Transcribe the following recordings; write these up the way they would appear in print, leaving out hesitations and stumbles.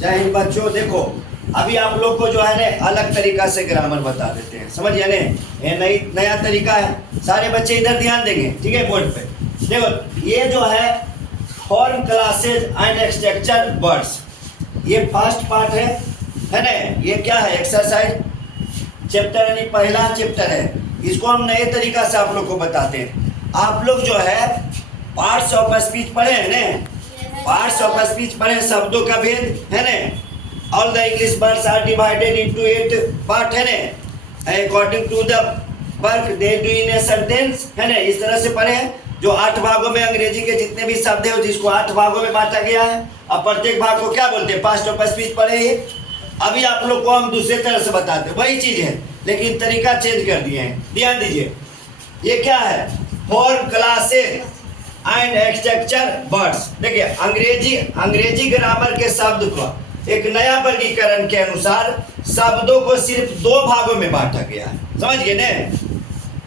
जय हिंद बच्चों। देखो अभी आप लोग को जो है ना अलग तरीका से ग्रामर बता देते हैं, समझिए ना। ये नया तरीका है, सारे बच्चे इधर ध्यान देंगे, ठीक है। बोर्ड पे देखो, ये जो है form classes and structure words, ये फर्स्ट पार्ट है ना। ये क्या है, एक्सरसाइज चैप्टर यानी पहला चैप्टर है। इसको हम नए तरीका से आप लोग को बताते हैं। आप लोग जो है पार्ट्स ऑफ स्पीच पढ़े हैं ना, पार्ट्स ऑफ स्पीच पढ़े, शब्दों का भेद है ना। All the English words are divided into 8 part है ना, according to the work they do in a sentence है ना। इस तरह से पढ़े हैं। जो 8 भागों में अंग्रेजी के जितने भी शब्द है जिसको 8 भागों में बांटा गया है। अब प्रत्येक भाग को क्या बोलते हैं, पार्ट्स ऑफ स्पीच पढ़े ही। अभी आप लोग को हम दूसरे तरह से बताते हैं, वही चीज है लेकिन तरीका चेंज कर दिए हैं। ध्यान दीजिए, ये क्या है, form classes and structure words. देखिए अंग्रेजी ग्रामर के शब्द को एक नया वर्गीकरण के अनुसार शब्दों को सिर्फ 2 भागों में बांटा गया है। समझ गए ना,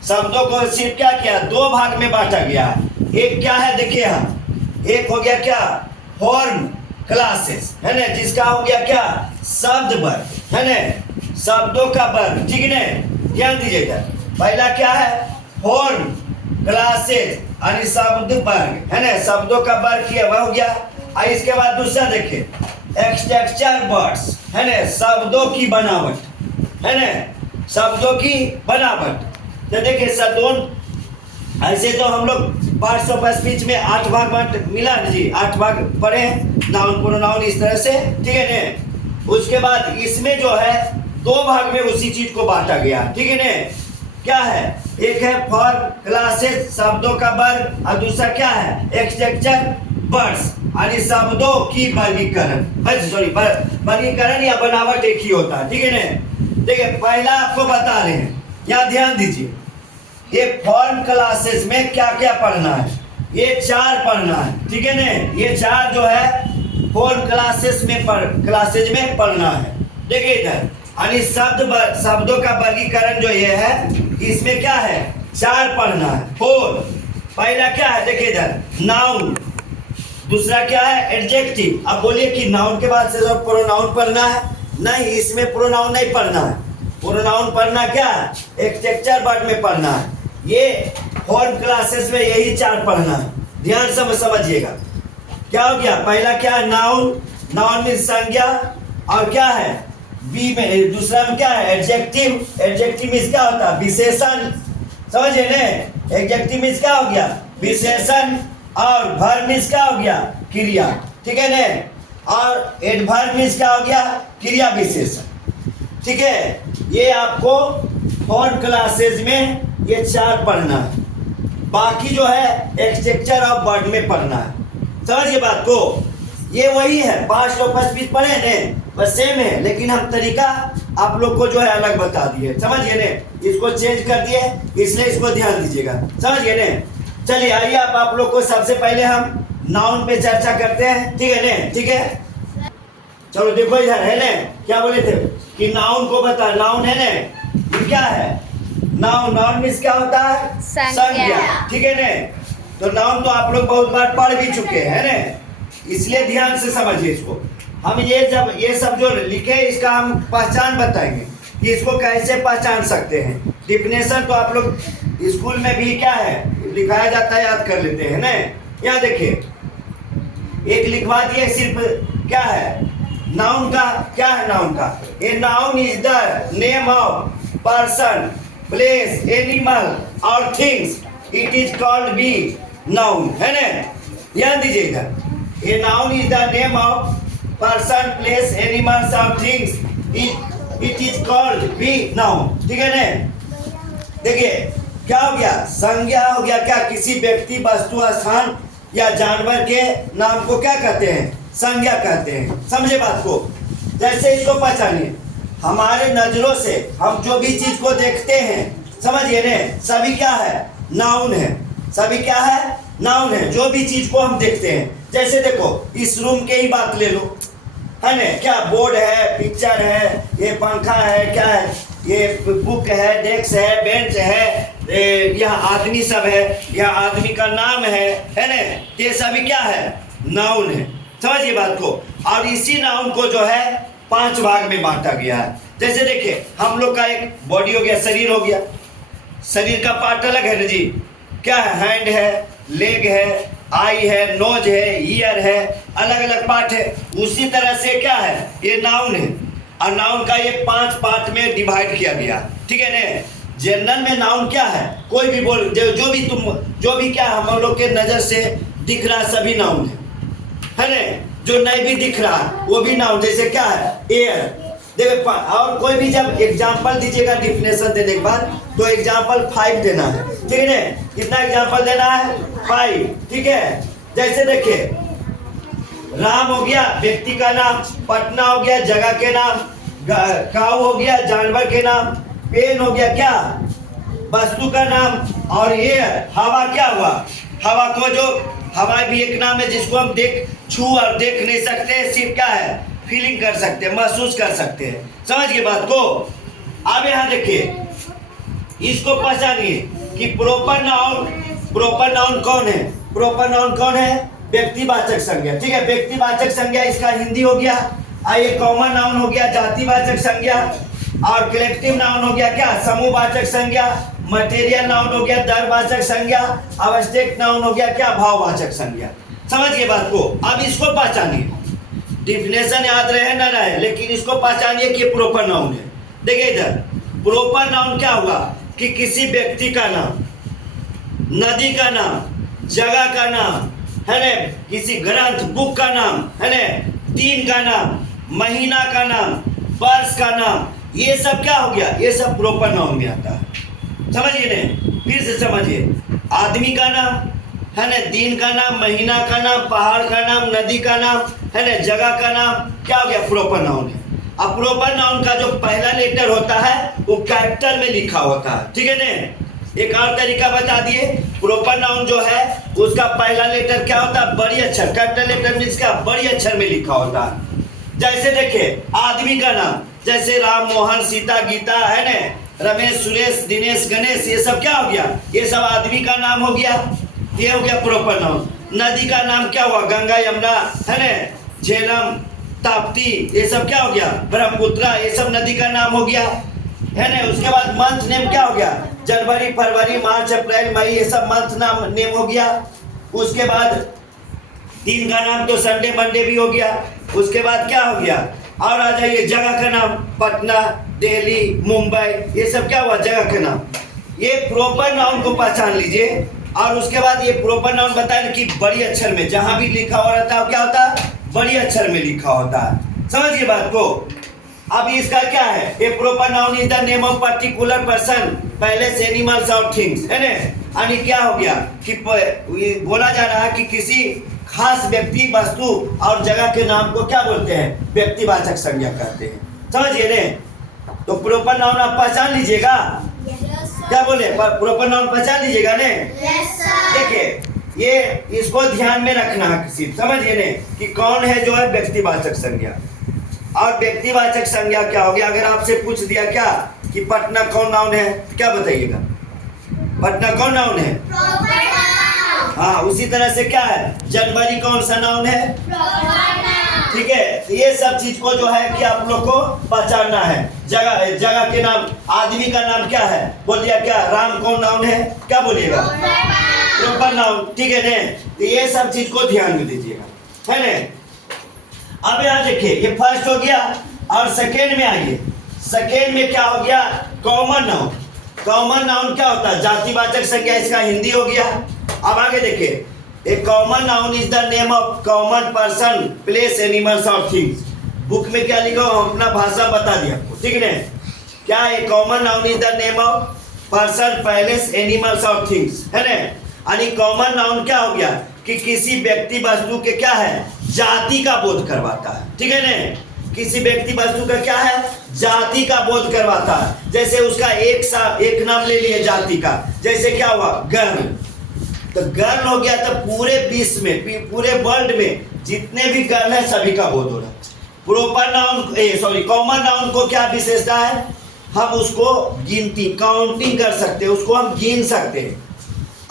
शब्दों को सिर्फ क्या किया, 2 भाग में बांटा गया है। एक क्या है, देखिए हम, एक हो गया क्या, फॉर्म क्लासेस है ना, जिसका हो गया क्या, शब्द वर्ग है ना, शब्दों का वर्ग, ठीक है ना। ध्यान दीजिएगा, पहला क्या है, फॉर्म क्लासेस यानी शब्द वर्ग है ना, शब्दों का वर्ग किया वह हो गया। और इसके बाद दूसरा देखिए, स्ट्रक्चर वर्ड्स है ना, शब्दों की बनावट है ना, शब्दों की बनावट। तो देखिए सदोन, ऐसे तो हम लोग पार्ट्स ऑफ स्पीच में 8 भाग मिला जी, 8 भाग पढ़े हैं, नाउन प्रोनाउन इस तरह से, ठीक है ना। उसके बाद इसमें जो है 2 भाग में उसी चीज को बांटा गया, ठीक है ना। क्या है, एक है फॉर्म क्लासेस शब्दों का वर्ग, और दूसरा क्या है, स्ट्रक्चर वर्ड्स यानी शब्दों की वर्गीकरण, सॉरी वर्गीकरण या बनावट एक ही होता है, ठीक है ना। देखिए पहला आपको बता रहे हैं, यहाँ ध्यान दीजिए, ये फॉर्म क्लासेस में क्या क्या पढ़ना है, ये 4 पढ़ना है, ठीक है ना। ये 4 जो है फॉर्म क्लासेस में पढ़ना है। देखिए इधर यानी शब्दों का वर्गीकरण जो ये है, इसमें क्या है, 4 पढ़ना है। 4 पहला क्या है, देखिए इधर नाउन, दूसरा क्या है, एडजेक्टिव। अब बोलिए कि नाउन के बाद से सब प्रोनाउन पढ़ना है, नहीं, इसमें प्रोनाउन नहीं पढ़ना है। प्रोनाउन पढ़ना क्या है, स्ट्रक्चर वर्ड में पढ़ना है। ये फॉर्म क्लासेस में यही 4 पढ़ना है। ध्यान से समझिएगा, क्या हो गया, पहला क्या है, नाउन, नाउन में संज्ञा, और क्या है बी में, दूसरा में क्या है, एडजेक्टिव, एडजेक्टिव में क्या होता है, विशेषण। समझिए ना, एडजेक्टिव में क्या हो गया, विशेषण, और वर्ब में क्या हो गया, क्रिया, ठीक है ना। और एडवर्ब में क्या हो गया, क्रिया विशेषण, ठीक है। ये आपको फॉर्म क्लासेज में ये 4 पढ़ना है। बाकी जो है स्ट्रक्चर ऑफ वर्ड में पढ़ना है। समझिए बात को, ये वही है, पार्ट्स ऑफ स्पीच पढ़े ने, बस सेम है, लेकिन हम तरीका आप लोग को जो है अलग बता दिए। समझिए ने, इसको चेंज कर दिए, इसलिए इसको ध्यान दीजिएगा। समझिए ने, चलिए आइए आप लोग को सबसे पहले हम नाउन पे चर्चा करते हैं, ठीक है ने, ठीक है। चलो देखो इधर है ने, क्या बोले थे कि नाउन को बता, नाउन है ने, ये क्या है, नाउन, नाउन मींस क्या होता है, संज्ञा, ठीक है ने। तो नाउन तो आप लोग बहुत बार पढ़ भी चुके हैं ने, इसलिए ध्यान से समझिए इसको। हम ये सब जो लिखे इसका हम पहचान बताएंगे कि इसको कैसे पहचान सकते हैं। डिफिनेशन तो आप लोग स्कूल में भी क्या है लिखाया जाता है, याद कर लेते हैं ना। यहाँ देखिए एक लिखवा दिए, सिर्फ क्या है, नाउन का, क्या है नाउन का, a noun is the name of person, place, animal और things, it is called be noun, है ना। ध्यान दीजिएगा, a noun is the name of person, place, animals और things, it is called be noun, ठीक है ना। देखिए क्या हो गया, संज्ञा हो गया, क्या किसी व्यक्ति, वस्तु, स्थान या जानवर के नाम को क्या कहते हैं, संज्ञा कहते हैं। समझे बात को, जैसे इसको पहचानिए, हमारे नजरों से हम जो भी चीज को देखते हैं, समझिए ने, सभी क्या है, नाउन है, सभी क्या है, नाउन है, जो भी चीज को हम देखते हैं। जैसे देखो इस रूम के ही बात ले लो, है ना, क्या बोर्ड है, पिक्चर है, ये पंखा है, क्या है, ये बुक है, डेस्क है, बेंच है, यहाँ आदमी सब है, यहाँ आदमी का नाम है ना, ये सभी क्या है, नाउन है। समझिए बात को। और इसी नाउन को जो है 5 भाग में बांटा गया है। जैसे देखिए हम लोग का एक बॉडी हो गया, शरीर हो गया, शरीर का पार्ट अलग है ना जी, क्या है, हैंड है, लेग है, आई है, नोज है, ईयर है, अलग अलग पार्ट है। उसी तरह से क्या है, ये नाउन है और नाउन का ये 5 पार्ट में डिवाइड किया गया, ठीक है ना। जनरल में नाउन क्या है, कोई भी बोल, जो भी क्या हम लोग के नजर से दिख रहा सभी नाउन है ना। जो नहीं भी दिख रहा वो भी नाउन, जैसे क्या है, एयर। देखो और कोई भी जब एग्जाम्पल दीजिएगा डिफिनेशन देने के बाद तो एग्जाम्पल 5 देना है, ठीक है ना। कितना एग्जाम्पल देना है, 5, ठीक है। जैसे देखिए राम हो गया व्यक्ति का नाम, पटना हो गया जगह के नाम, काऊ हो गया जानवर के नाम, पेन हो गया क्या, वस्तु का नाम, और ये हवा क्या हुआ, हवा को जो हवा भी एक नाम है जिसको हम छू और देख नहीं सकते, सिर्फ क्या है, फीलिंग कर सकते हैं, महसूस कर सकते हैं। समझिए बात को। अब यहाँ देखिए इसको पहचानिए कि प्रॉपर नाउन कौन है। प्रॉपर नाउन कौन है, व्यक्तिवाचक संज्ञा, ठीक है। व्यक्तिवाचक संज्ञा इसका हिंदी हो गया, ये कॉमन नाउन हो गया जातिवाचक संज्ञा, और कलेक्टिव नाउन हो गया क्या, समूहवाचक संज्ञा, मटेरियल नाउन हो गया दरवाचक संज्ञा, आवश्यक नाउन हो गया क्या, भाववाचक संज्ञा। समझिए बात को। अब इसको पहचानिए, डिफिनेशन याद रहे ना रहे, लेकिन इसको पहचानिए कि प्रॉपर नाउन है। देखिए इधर प्रॉपर नाउन क्या हुआ कि किसी व्यक्ति का नाम, नदी का नाम, जगह का नाम है ना, किसी ग्रंथ बुक का नाम है ना, दिन का नाम, महीना का नाम, वर्ष का नाम, ये सब क्या हो गया, ये सब प्रॉपर नाउन में आता है। समझिए ने, फिर से समझिए, आदमी का नाम है ना, दिन का नाम, महीना का नाम, पहाड़ का नाम, नदी का नाम है ना, जगह का नाम, क्या हो गया, प्रॉपर नाउन है। अब प्रॉपर नाउन का जो पहला लेटर होता है वो कैपिटल में लिखा होता है, ठीक है ना। एक और तरीका बता दिए, प्रॉपर नाउन जो है उसका पहला लेटर क्या होता है, बड़ी अक्षर, कैपिटल लेटर में इसका बड़ी अक्षर में लिखा होता है। जैसे देखिए आदमी का नाम, जैसे राम, मोहन, सीता, गीता है ना, रमेश, सुरेश, दिनेश, गणेश, ये सब क्या हो गया, ये सब आदमी का नाम हो गया, ये हो गया प्रॉपर नाउन। नदी का नाम क्या हुआ, गंगा, यमुना है ना, झेलम, ताप्ती, ये सब क्या हो गया, ब्रह्मपुत्र, ये सब नदी का नाम हो गया है ना। उसके बाद मंथ नेम क्या हो गया, जनवरी, फरवरी, मार्च, अप्रैल, मई, ये सब मंथ नाम नेम हो गया। उसके बाद दिन का नाम तो संडे मंडे भी हो गया। उसके बाद क्या हो गया, और आ जाइए जगह का नाम, पटना, दिल्ली, मुंबई, ये सब क्या हुआ, जगह का नाम। ये प्रॉपर नाउन को पहचान लीजिए। और उसके बाद ये प्रॉपर नाउन बताया कि बड़ी अक्षर में जहां भी लिखा हुआ रहता है क्या होता है, बड़ी अक्षर में लिखा होता है। समझिए बात को। अब इसका क्या है, ये proper noun is the name of particular person, पहले से एनिमल्स और थिंग्स है ना। यानी क्या हो गया कि बोला जा रहा है कि किसी खास व्यक्ति, वस्तु और जगह के नाम को क्या बोलते हैं, व्यक्तिवाचक संज्ञा कहते हैं। समझिए ने। तो प्रॉपर नाउन आप पहचान लीजिएगा, क्या बोले, प्रॉपर नाउन पहचान लीजिएगा ने। देखिए ये इसको ध्यान में रखना है किसी, समझिए ने, कि कौन है जो है व्यक्तिवाचक संज्ञा। और व्यक्तिवाचक संज्ञा क्या होगी, अगर आपसे पूछ दिया क्या कि पटना कौन नाउन है, तो क्या बताइएगा, पटना कौन नाउन है, हाँ। उसी तरह से क्या है, जनवरी कौन सा नाउन है, ठीक है। तो ये सब चीज को जो है कि आप लोग को पहचानना है। जगह के नाम, आदमी का नाम क्या है, बोलिए क्या, राम कौन नाउन है, क्या बोलिएगा, प्रॉपर नाउन, ठीक है ने। तो ये सब चीज को ध्यान में दीजिएगा, है ने। अब यहाँ देखिए ये फर्स्ट हो गया, और सेकेंड में आइए। सेकेंड में क्या हो गया, कॉमन नाउन। कॉमन नाउन क्या होता है, जातिवाचक संज्ञा, इसका हिंदी हो गया। अब आगे देखिए, a common noun is the name of common person, place, animals और थिंग्स। बुक में क्या लिखा हो, अपना भाषा बता दिया आपको, ठीक है। क्या है, common noun is the name of person, place, animals और थिंग्स है ना। यानी कॉमन नाउन क्या हो गया कि किसी व्यक्ति वस्तु के क्या है, जाति का बोध करवाता है, ठीक है ना। किसी व्यक्ति वस्तु का क्या है, जाति का बोध करवाता है। जैसे उसका एक नाम ले लिए जाति का, जैसे क्या हुआ, गर्ल, तो गर्ल हो गया, तो पूरे विश्व में, पूरे वर्ल्ड में जितने भी गर्ल है सभी का बोध हो रहा है। प्रॉपर नाउन कॉमन नाउन को क्या विशेषता है, हम उसको गिनती, काउंटिंग कर सकते हैं, उसको हम गिन सकते हैं।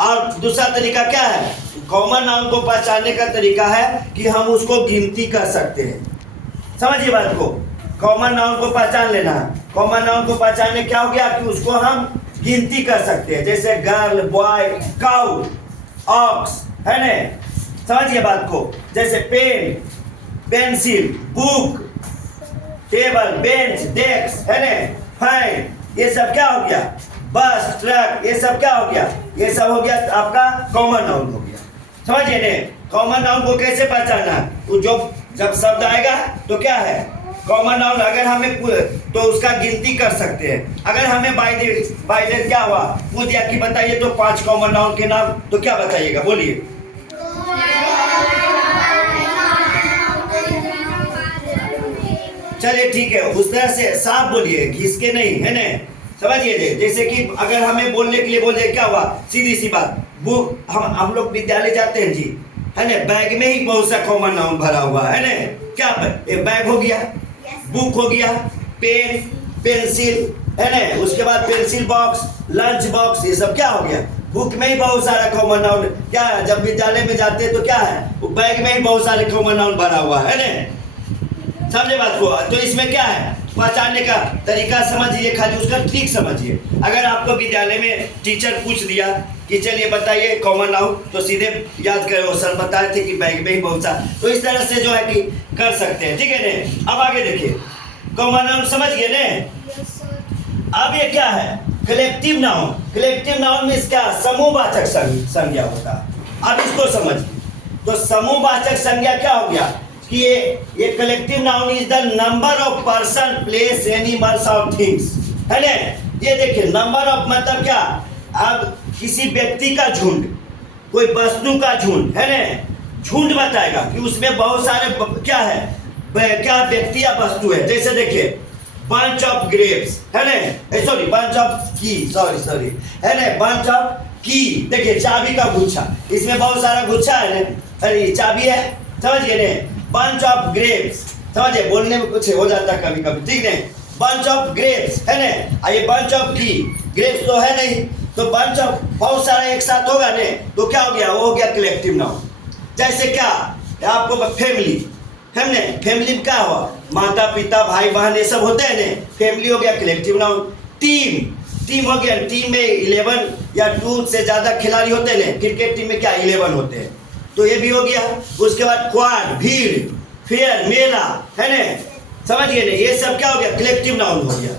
और दूसरा तरीका क्या है, कॉमन नाउन को पहचानने का तरीका है कि हम उसको गिनती कर सकते हैं। समझिए बात को, कॉमन नाउन को पहचान लेना है। कॉमन नाउन को पहचानने क्या हो गया कि उसको हम गिनती कर सकते हैं, जैसे गर्ल, बॉय, काउ, ऑक्स, है ना। समझिए बात को, जैसे pen, pencil, book, table, bench, desk, है ना, फैन, ये सब क्या हो गया, बस, ट्रक, ये सब क्या हो गया, ये सब हो गया आपका कॉमन नाउन हो गया। समझिए ने, कॉमन नाउन को कैसे पहचानना है, तो जब शब्द आएगा तो क्या है कॉमन नाउन, अगर हमें तो उसका गिनती कर सकते हैं। अगर हमें बाय द क्या हुआ, पूछ दिया कि बताइए तो 5 कॉमन नाउन के नाम, तो क्या बताइएगा, बोलिए। चलिए ठीक है, उस तरह से साफ बोलिए, घिस के नहीं, है ना। समझिए, जैसे कि अगर हमें बोलने के लिए बोल दे, क्या हुआ, सीधी सी बात, बुक, हम लोग विद्यालय जाते हैं जी, है ना, बैग में ही बहुत सा कॉमन नाउन भरा हुआ है ना। क्या बैग हो गया, बुक हो गया, पेन, पेंसिल, है ना, उसके बाद पेंसिल बॉक्स, लंच बॉक्स, ये सब क्या हो गया, बुक में ही बहुत सारा कॉमन नाउन। क्या जब विद्यालय में जाते हैं तो क्या है, बैग में ही बहुत सारे कॉमन नाउन भरा हुआ है ना। समझे बात को, तो इसमें क्या है, पहचानने का तरीका समझिए, खाली उसका ट्रिक समझिए। अगर आपको विद्यालय में टीचर पूछ दिया कि चलिए बताइए कॉमन नाउन, तो सीधे याद करो, सर बताए थे कि बैग में ही बहुत सा, तो इस तरह से जो है कि कर सकते हैं, ठीक है ने। अब आगे देखिए, कॉमन नाउन समझ गए ने। अब ये क्या है, कलेक्टिव नाउन। कलेक्टिव नाउन में क्या, समूहवाचक संज्ञा होता है। अब इसको समझिए, तो समूहवाचक संज्ञा क्या हो गया कि ये collective noun is the number of person, place, animals और थिंग्स, है ना। ये देखिए, नंबर ऑफ मतलब क्या, अब किसी व्यक्ति का झुंड, कोई वस्तु का झुंड, है ना, झुंड बताएगा कि उसमें बहुत सारे क्या है, क्या व्यक्ति या वस्तु है। जैसे देखिए, बंच ऑफ ग्रेप्स, है ना, सॉरी बंच ऑफ की, सॉरी है ना, बंच ऑफ की, देखिए चाबी का गुच्छा, इसमें बहुत सारा गुच्छा है ना, अरे चाबी है, समझिए ने। बंच ऑफ ग्रेप्स, समझिए, बोलने में कुछ हो जाता है कभी कभी, ठीक है। बंच ऑफ ग्रेप्स, है ना, ये बंच ऑफ की, ग्रेप्स तो है नहीं, तो बंच ऑफ बहुत सारा एक साथ होगा ने, तो क्या हो गया, वो हो गया कलेक्टिव नाउन। जैसे क्या, आपको फैमिली, है ना, फैमिली में क्या हुआ, माता पिता भाई बहन ये सब होते हैं ने, फैमिली हो गया कलेक्टिव नाउन। टीम हो गया, टीम में 11 या 2 से ज्यादा खिलाड़ी होते हैं, क्रिकेट टीम में क्या 11 होते हैं, तो ये भी हो गया। उसके बाद क्वाड, भीड़, फेयर, मेला, है ना, समझिए ना, ये सब क्या हो गया, कलेक्टिव नाउन हो गया।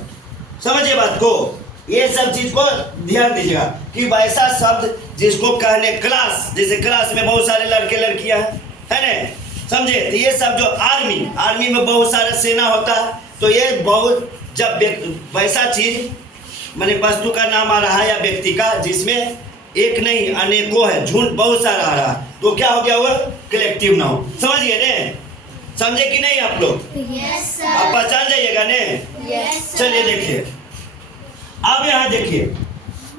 समझिए बात को, ये सब चीज को ध्यान दीजिएगा कि वैसा शब्द जिसको कहने, क्लास, जैसे क्लास में बहुत सारे लड़के लड़कियां, है ना, समझे, तो ये सब जो आर्मी में बहुत सारा सेना होता है, तो ये बहुत, जब वैसा चीज माने वस्तु का नाम आ रहा है या व्यक्ति का, जिसमें एक नहीं अनेकों है, झुंड बहुत सारा आ रहा है, तो क्या हो गया वो कलेक्टिव नाउन। समझिए ने, समझे कि नहीं आप लोग, यस सर, आप पहचान जाइएगा ने। Yes sir. चलिए देखिए, अब यहाँ देखिए,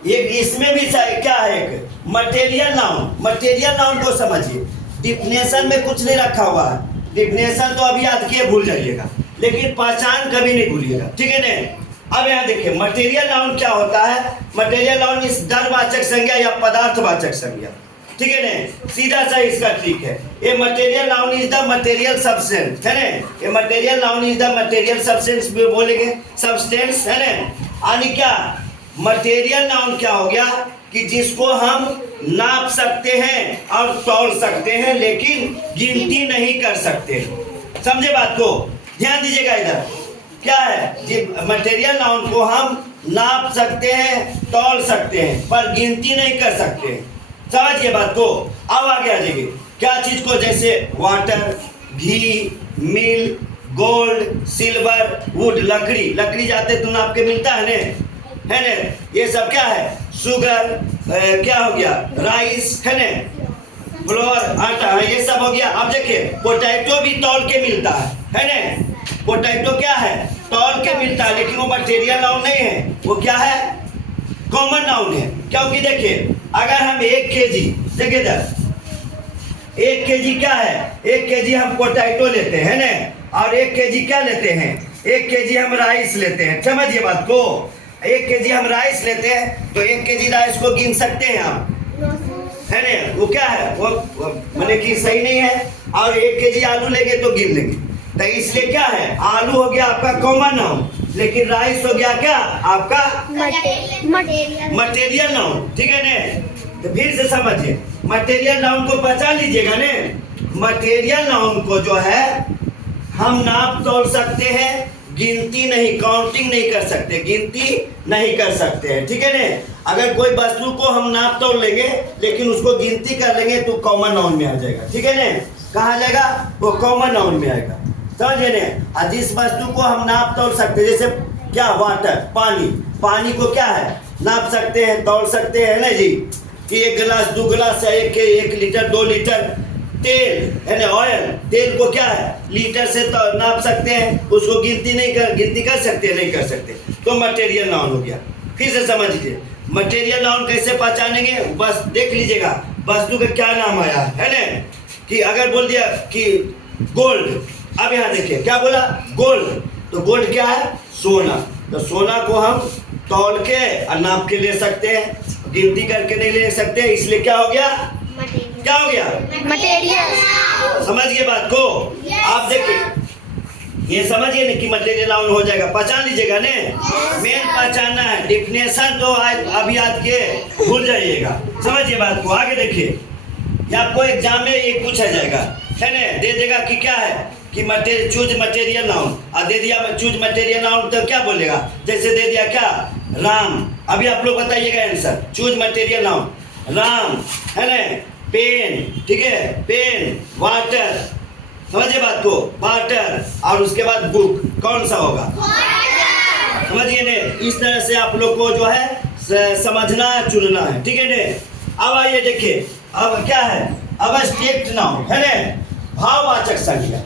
ये इसमें भी क्या है, एक मटेरियल नाउन। मटेरियल नाउन को समझिए, डिफिनेशन में कुछ नहीं रखा हुआ है, डिफिनेशन तो अभी याद किए भूल जाइएगा, लेकिन पहचान कभी नहीं भूलिएगा, ठीक है ने। अब यहाँ देखिए, मटेरियल नाउन क्या होता है, मटेरियल नाउन इस धनवाचक संज्ञा या पदार्थवाचक संज्ञा, ठीक है ने, सीधा सा इसका ट्रिक है। ये material noun is the material substance, है ना, ये material noun is the material substance भी बोलेंगे, सब्सटेंस, है ना। यानी क्या, मटेरियल नाउन क्या हो गया कि जिसको हम नाप सकते हैं और तौल सकते हैं, लेकिन गिनती नहीं कर सकते। समझे बात को, ध्यान दीजिएगा इधर, क्या है, मटेरियल नाउन को हम नाप सकते हैं, तौल सकते हैं, पर गिनती नहीं कर सकते। समझिए बात को। अब आगे आ जाइए, क्या चीज को, जैसे water, ghee, milk, gold, silver, would, लकड़ी जाते तो नाप के मिलता है ने, है ना, ये सब क्या है, शुगर, क्या हो गया, राइस, है ना, फ्लोर, आटा, ये सब हो गया। अब देखिए, पोटैटो भी तौल के मिलता है ना, पोटैटो क्या है, तौल के मिलता है, लेकिन वो मटेरियल नाउन नहीं है, वो क्या है, कॉमन नाउन है। क्योंकि देखिए, अगर हम 1 kg, देखिए इधर 1 kg क्या है, 1 kg हम पोटैटो लेते हैं ना, और 1 kg क्या लेते हैं, 1 kg हम राइस लेते हैं। समझिए बात को, 1 kg हम राइस लेते हैं, तो 1 kg राइस को गिन सकते हैं हम, है ना, वो क्या है, वो मैंने कि सही नहीं है। और 1 केजी आलू लेंगे तो गिन लेंगे, तो इसलिए क्या है, आलू हो गया आपका कॉमन नाउन, लेकिन राइस हो गया क्या आपका मटेरियल नाउन, ठीक है ना। तो फिर से समझिए, मटेरियल नाउन को पहचान लीजिएगा ने। मटेरियल नाउन को जो है हम नाप तोल सकते हैं, गिनती नहीं, काउंटिंग नहीं कर सकते, गिनती नहीं कर सकते हैं, ठीक है ने। अगर कोई वस्तु को हम नाप तोल लेंगे लेकिन उसको गिनती कर लेंगे तो कॉमन नाउन में आ जाएगा, ठीक है ने। कहाँ जाएगा, वो कॉमन नाउन में आएगा, समझे ने। और जिस वस्तु को हम नाप तोल सकते हैं, जैसे क्या, वाटर, पानी, पानी को क्या है, नाप सकते हैं, तोल सकते हैं ना जी, कि 1 गिलास 2 गिलास, 1 लीटर 2 लीटर। तेल है ना, ऑयल, तेल को क्या है, लीटर से तो नाप सकते हैं, उसको गिनती कर सकते हैं, नहीं कर सकते, तो मटेरियल नाउन हो गया। फिर से समझ लीजिए, मटेरियल नाउन कैसे पहचानेंगे, बस देख लीजिएगा वस्तु का क्या नाम आया है ना। कि अगर बोल दिया कि गोल्ड, अब यहाँ देखिए क्या बोला, गोल्ड, तो गोल्ड क्या है, सोना। तो सोना को हम तौल के और नाप के ले सकते हैं, गिनती करके नहीं ले सकते, इसलिए क्या हो गया, क्या हो गया, मटेरियल। समझ गए बात को, आप देखिए ये समझिए ना कि मटेरियल नाउन हो जाएगा, पहचान लीजिएगा ने। मेन पहचानना है, डिफिनेशन तो आज अभी याद के भूल जाइएगा, समझिए बात को। आगे देखिए, ये आपको एग्जाम में एक पूछा जाएगा, है ना, दे देगा कि क्या है, कि चूज मटेरियल नाउन, और दे दिया चूज मटेरियल नाउन, तो क्या बोलेगा, जैसे दे दिया क्या, राम। अभी आप लोग बताइएगा answer, choose material noun, Ram, है ना, पेन, ठीक है, पेन, वाटर, समझिए बात को, वाटर, और उसके बाद बुक, कौन सा होगा, समझिए ने। इस तरह से आप लोग को जो है समझना है, चुनना है, ठीक है ने। अब आइए देखिए, अब क्या है, अब स्टेट नाउन है ना, भाववाचक संज्ञा,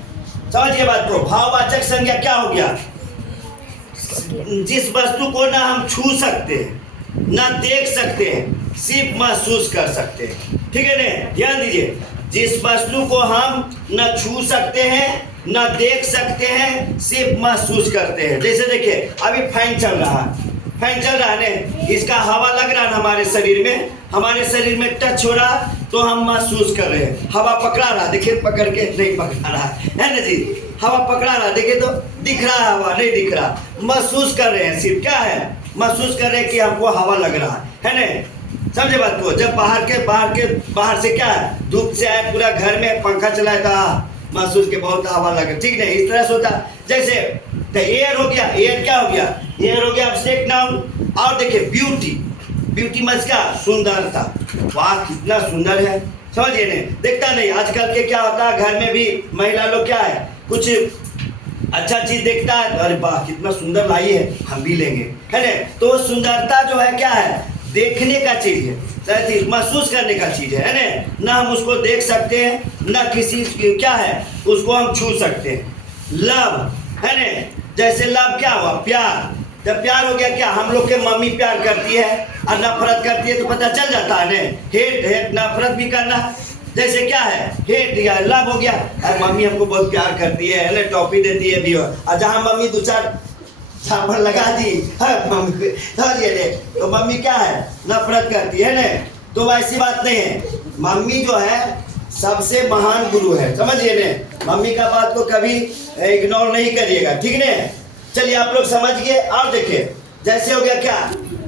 समझिए बात को। भाववाचक संज्ञा क्या हो गया, जिस वस्तु को ना हम छू सकते हैं, ना देख सकते हैं, सिर्फ महसूस कर सकते हैं, ठीक है ने, ध्यान दीजिए। जिस वस्तु को हम न छू सकते हैं, न देख सकते हैं, सिर्फ महसूस करते हैं। जैसे देखिए, अभी फैन चल रहा है, फैन चल रहा है ने, इसका हवा लग रहा है हमारे शरीर में, हमारे शरीर में टच हो रहा, तो हम महसूस कर रहे हैं। हवा पकड़ा रहा, देखिए पकड़ के नहीं पकड़ा रहा है ना जी, हवा पकड़ा रहा, देखिए तो दिख रहा है, हवा नहीं दिख रहा, महसूस कर रहे हैं, सिर्फ क्या है, महसूस कर रहे हैं कि हमको हवा लग रहा है ना। समझे बात को। जब बाहर से क्या है, धूप से आए, पूरा घर में पंखा चलाया था, महसूस के बहुत हवा लगे, ठीक नहीं, इस तरह से होता। जैसे तो एयर हो गया, एयर क्या हो गया, एयर हो गया एब्स्ट्रैक्ट नाउन। और देखिए ब्यूटी, ब्यूटी मतलब क्या, सुंदरता, वाह कितना सुंदर है, समझिए नहीं, देखता नहीं आजकल के क्या होता है, घर में भी महिला लोग क्या है, कुछ अच्छा चीज देखता है, अरे वाह कितना सुंदर लाई है, हम भी लेंगे, है ना। तो सुंदरता जो है क्या है, देखने का चीज है, महसूस करने का चीज है ना हम उसको देख सकते हैं, ना किसी क्या है उसको हम छू सकते हैं। लव है ना, जैसे लव क्या हुआ, प्यार। जब प्यार हो गया, क्या हम लोग के मम्मी प्यार करती है और नफरत करती है, तो पता चल जाता है ना, हेट नफरत भी करना। जैसे क्या है, हेट या लव हो गया, और मम्मी हमको बहुत प्यार करती है ना, टॉफी देती है भी, और जहाँ मम्मी 2-4 छापड़ लगा दी मम्मी, तो मम्मी क्या है, नफरत करती है ना। तो वैसी बात नहीं है, मम्मी जो है सबसे महान गुरु है, समझिए ने, मम्मी का बात को कभी इग्नोर नहीं करिएगा, ठीक ने। चलिए आप लोग समझ गए। और देखिए, जैसे हो गया क्या,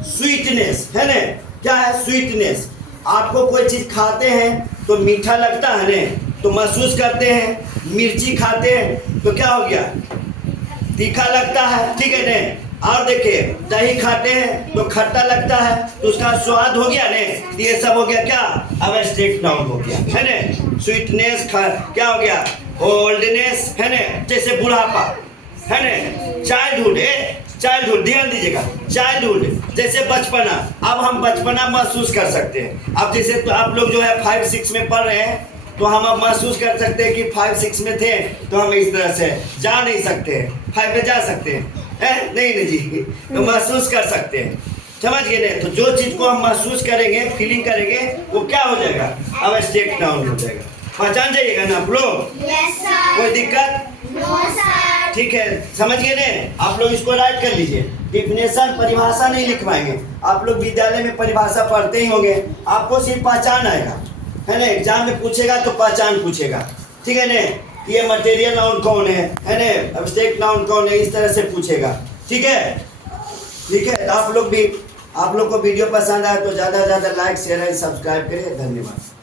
स्वीटनेस है ना, क्या है स्वीटनेस, आपको कोई चीज खाते हैं तो मीठा लगता है ने, तो महसूस करते हैं। मिर्ची खाते हैं तो क्या हो गया, तीखा लगता है, ठीक है ने। और देखिए, दही खाते हैं तो खट्टा लगता है, तो उसका स्वाद हो गया ने। ये सब हो गया क्या, अब एब्स्ट्रैक्ट नाउन हो गया है ने। स्वीटनेस क्या हो गया, ओल्डनेस है ने, जैसे बुढ़ापा है ने। चाइल्डहुड ध्यान दीजिएगा, चाइल्डहुड जैसे बचपना, अब हम बचपना महसूस कर सकते हैं। अब जैसे तो आप लोग जो है 5-6 में पढ़ रहे हैं, तो हम अब महसूस कर सकते हैं कि 5-6 में थे, तो हम इस तरह से जा नहीं सकते हैं, 5 में जा सकते हैं नहीं जी, तो महसूस कर सकते हैं, समझ गए ना। तो जो चीज को हम महसूस करेंगे, फीलिंग करेंगे, वो क्या हो जाएगा, अब एब्स्ट्रैक्ट नाउन हो जाएगा। पहचान जाइएगा ना आप लोग, कोई दिक्कत? ठीक है, समझ गए ना? आप लोग इसको राइट कर लीजिए। डिफिनेशन परिभाषा नहीं लिखवाएंगे, आप लोग विद्यालय में परिभाषा पढ़ते ही होंगे, आपको सिर्फ पहचान आएगा, है ना? एग्जाम में पूछेगा तो पहचान पूछेगा, ठीक है ना? ये मटेरियल नाउन कौन है ना? एब्स्ट्रैक्ट नाउन कौन है, इस तरह से पूछेगा, ठीक है? ठीक है, आप लोग को वीडियो पसंद आए तो ज़्यादा से ज़्यादा लाइक शेयर एंड सब्सक्राइब करें। धन्यवाद।